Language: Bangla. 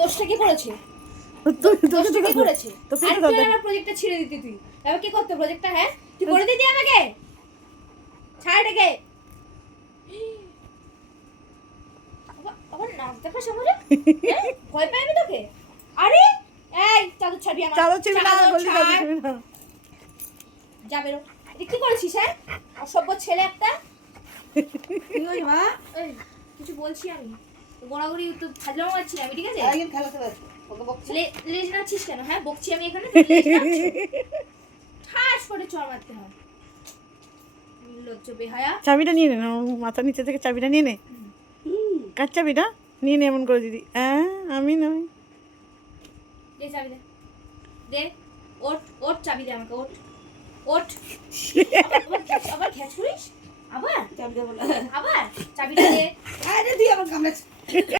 দোষটা কি করেছে? দোষটা কি করেছে? আর তুই আমার প্রজেক্টটা ছেড়ে দিতি তুই। এবার কি করতে প্রজেক্টটা? হ্যাঁ তুই করে দিতি আমাকে। ছাড় এটাকে। আবার নাচ দেখা সমাজে ভয় পাই আমি তোকে। আরে এই চাদর ছাড়বি আমার। চাদর ছিবি না, গলি চাদর ছিবি না। যা বেরো। এটা কি করেছিস? হ্যাঁ অসভ্য ছেলে একটা। কি হই মা? এই কিছু বলছি আমি গোড়াগড়ি তো ফাজলামো মারছি আমি, ঠিক আছে? আগে খেলাতে ব্যস্ত ওকে বকছে। লেজ নাচ্ছিস কেন? হ্যাঁ বকছি আমি এখানে, তুই লেজ নাচ্ছিস? ঠাস করে চড় মারতে হয়। নির্লজ্জ বেহায়া। চাবিটা নিয়ে নে না, মাথার নিচে থেকে চাবিটা নিয়ে নে। কার চাবিটা নিয়ে নে এমন করে দিদি। হ্যাঁ আমি নয়। দে চাবি দে। দে ওঠ ওঠ চাবি দে আমাকে, ওঠ ওঠ। আবার ঘ্যাচ করিস? আবার চাবি দেবো না। আবার চাবিটা দে। আরে তুই আমার কামড়াচ্ছিস।